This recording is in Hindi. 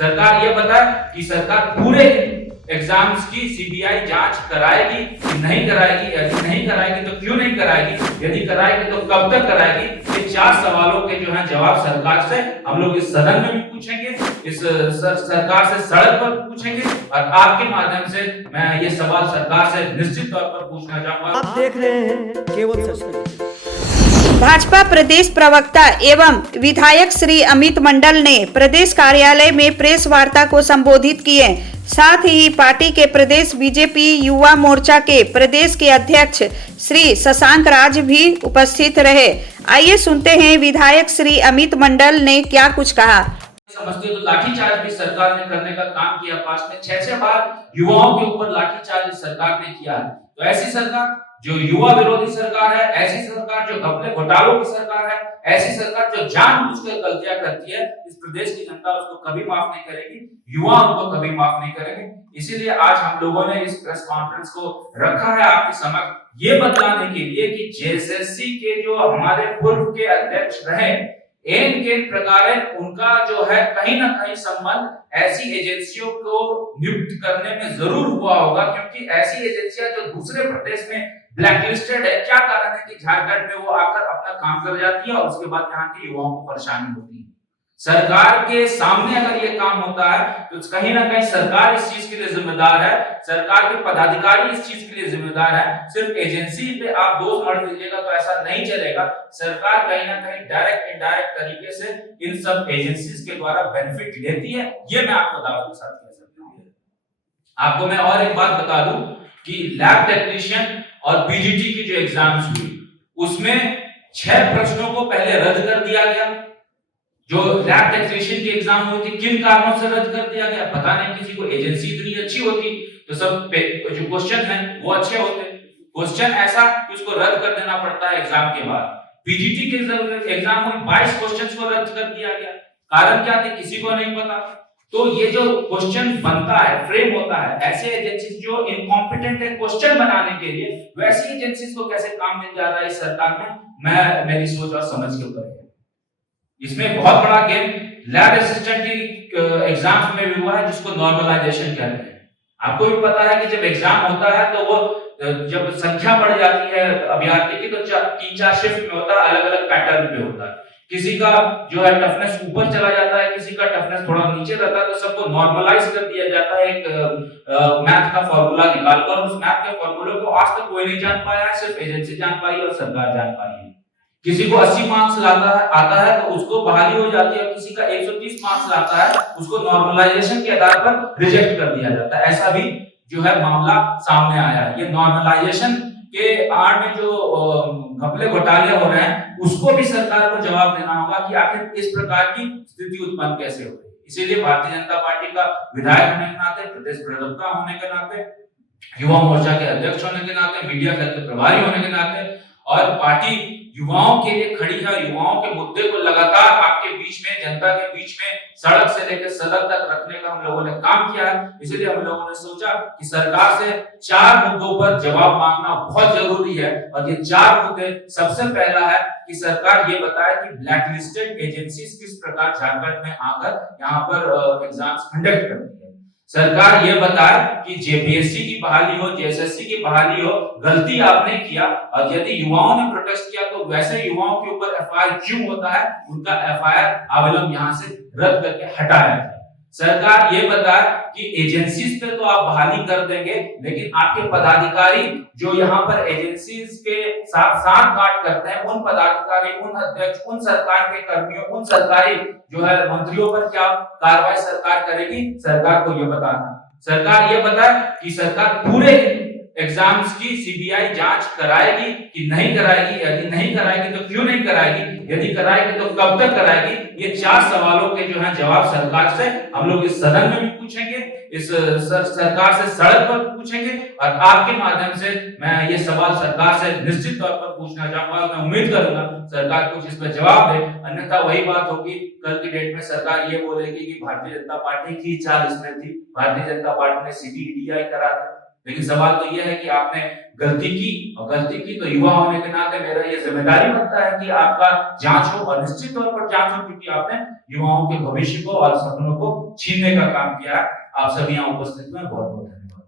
सरकार ये बताए कि सरकार पूरे एग्जाम्स की सीबीआई जांच कराएगी कि नहीं कराएगी, यदि नहीं कराएगी तो क्यों नहीं कराएगी, यदि कराएगी तो कब तक कराएगी। ये 4 सवालों के जो है जवाब सरकार से हम लोग इस सदन में भी पूछेंगे, इस सरकार से सड़क पर पूछेंगे, और आपके माध्यम से मैं ये सवाल सरकार से निश्चित तौर पर पूछना चाहूंगा। आप देख रहे हैं केवल सच न्यूज। भाजपा प्रदेश प्रवक्ता एवं विधायक श्री अमित मंडल ने प्रदेश कार्यालय में प्रेस वार्ता को संबोधित किए। साथ ही पार्टी के प्रदेश बीजेपी युवा मोर्चा के प्रदेश के अध्यक्ष श्री शशांक राज भी उपस्थित रहे। आइए सुनते हैं विधायक श्री अमित मंडल ने क्या कुछ कहा। समझते हो तो लाठीचार्ज भी सरकार ने करने का काम किया। पास में 6 बार युवाओं के ऊपर लाठीचार्ज सरकार ने किया है। तो ऐसी सरकार जो युवा विरोधी सरकार है, ऐसी सरकार जो घपले घोटालों की सरकार है, ऐसी सरकार जो जानबूझकर गलतियां करती है, इस प्रदेश की जनता उसको कभी माफ नहीं करेगी, युवा उनको कभी माफ नहीं करेंगे। इसीलिए आज हम लोगों ने इस प्रेस कॉन्फ्रेंस को रखा है आपके समक्ष, ये बतलाने के लिए कि जेएसएससी के जो हमारे पूर्व के अध्यक्ष रहे, के प्रकार उनका जो है कहीं ना कहीं संबंध ऐसी एजेंसियों को नियुक्त करने में जरूर हुआ होगा, क्योंकि ऐसी एजेंसियां जो दूसरे प्रदेश में ब्लैकलिस्टेड है, क्या कारण है कि झारखंड में वो आकर अपना काम कर जाती है और उसके बाद यहाँ के युवाओं को परेशानी होती है। सरकार के सामने अगर ये काम होता है तो कहीं ना कहीं सरकार इस चीज के लिए जिम्मेदार है, सरकार के पदाधिकारी इस चीज के लिए जिम्मेदार है। सिर्फ एजेंसी पे आप दोष मढ़ दीजिएगा तो ऐसा नहीं चलेगा। सरकार कहीं ना कहीं डायरेक्ट इनडायरेक्ट तरीके से इन सब एजेंसीज के द्वारा बेनिफिट लेती है, ये मैं आपको दावा के साथ कह सकता हूँ। आपको मैं और एक बात बता दूं कि लैब टेक्नीशियन और पीजीटी की जो एग्जाम्स हुई उसमें 6 प्रश्नों को पहले रद्द कर दिया गया। जो लैब टेक्नीशियन की एग्जाम हुई थी, किन कारणों से रद्द कर दिया गया पता नहीं। किसी को एजेंसी इतनी अच्छी होती तो सब जो क्वेश्चन है वो अच्छे होते। क्वेश्चन ऐसा कि उसको रद्द कर देना पड़ता है एग्जाम के बाद। पीजीटी के एग्जाम में 22 क्वेश्चंस को रद्द कर दिया गया। कारण क्या थे किसी को नहीं पता। तो ये जो क्वेश्चन बनता है, फ्रेम होता है, ऐसे एजेंसीज जो इनकॉम्पिटेंट है क्वेश्चन बनाने के लिए, वैसी एजेंसीज को कैसे काम मिल जा रहा है इस सरकार में, मेरी सोच और समझ के ऊपर है। इसमें बहुत बड़ा गेम लैब असिस्टेंट की एग्जाम्स में भी हुआ है, जिसको नॉर्मलाइजेशन कहते हैं। आपको भी पता है कि जब एग्जाम होता है तो वो जब संख्या बढ़ जाती है अभ्यर्थी की तो 3-4 शिफ्ट में होता है, अलग अलग पैटर्न पे होता है। किसी का जो है टफनेस ऊपर चला जाता है, किसी का टफनेस थोड़ा नीचे रहता है, तो सबको नॉर्मलाइज कर दिया जाता है एक मैथ का फॉर्मूला निकालकर। उस मैथ के फॉर्मूले को आज तक कोई नहीं जान पाया है, सिर्फ एजेंसी जान पाई और सरकार जान पाई है। किसी को 80 मार्क्स आता है तो उसको बहाली हो जाती है, किसी का 130 मार्क्स लाता है उसको नॉर्मलाइजेशन के आधार पर रिजेक्ट कर दिया जाता है। ऐसा भी जो है मामला सामने आया है। ये नॉर्मलाइजेशन के आड़ में जो घपले घोटाले हो रहे हैं उसको भी सरकार को जवाब देना होगा कि आखिर इस प्रकार की स्थिति उत्पन्न कैसे हो गई। इसीलिए भारतीय जनता पार्टी का विधायक होने के नाते, प्रदेश प्रवक्ता होने के नाते, युवा मोर्चा के अध्यक्ष होने के नाते, मीडिया सेल के प्रभारी होने के नाते, और पार्टी युवाओं के लिए खड़ी है, युवाओं के मुद्दे को लगातार आपके बीच में, जनता के बीच में, सड़क से लेकर सदन तक रखने का हम लोगों ने काम किया है। इसलिए हम लोगों ने सोचा कि सरकार से 4 मुद्दों पर जवाब मांगना बहुत जरूरी है। और ये 4 मुद्दे, सबसे पहला है कि सरकार ये बताए कि ब्लैकलिस्टेड एजेंसीज किस प्रकार झारखंड में आकर यहाँ पर एग्जाम्स कंडक्ट करती है। सरकार ये बताए कि जेपीएससी की बहाली हो, जेएसएससी की बहाली हो, गलती आपने किया, और यदि युवाओं ने प्रोटेस्ट किया तो वैसे युवाओं के ऊपर एफआईआर क्यों होता है, उनका एफआईआर अविलंब यहाँ से रद्द करके हटाया जाए। सरकार ये बताए कि एजेंसीज पे तो आप बहाली कर देंगे, लेकिन आपके पदाधिकारी जो यहाँ पर एजेंसीज के साथ साथ काट करते हैं, उन पदाधिकारी, उन अध्यक्ष, उन सरकार के कर्मियों, उन सरकारी जो है मंत्रियों पर क्या कार्रवाई सरकार करेगी, सरकार को ये बताना। सरकार ये बताए कि सरकार पूरे एग्जाम्स की सीबीआई जांच कराएगी कि नहीं कराएगी, यदि नहीं कराएगी तो क्यों नहीं कराएगी, यदि कराएगी तो कब तक कराएगी। ये 4 सवालों के जो है जवाब सरकार से हम लोग इस सदन में भी पूछेंगे, इस सरकार से सड़क पर पूछेंगे, और आपके माध्यम से मैं ये सवाल सरकार से निश्चित तौर पर पूछना चाहूंगा। मैं उम्मीद करूंगा सरकार कुछ इस पर जवाब दे, अन्यथा वही बात होगी कल की डेट में सरकार ये बोलेगी कि भारतीय जनता पार्टी की चाल इसमें थी, भारतीय जनता पार्टी ने सीबीआई करा था। लेकिन सवाल तो यह है कि आपने गलती की, और गलती की तो युवा होने के नाते मेरा ये जिम्मेदारी बनता है कि आपका जांच हो, और निश्चित तौर पर जांच हो, क्योंकि आपने युवाओं के भविष्य को और सपनों को छीनने का काम किया है। आप सभी यहाँ उपस्थित में बहुत बहुत धन्यवाद।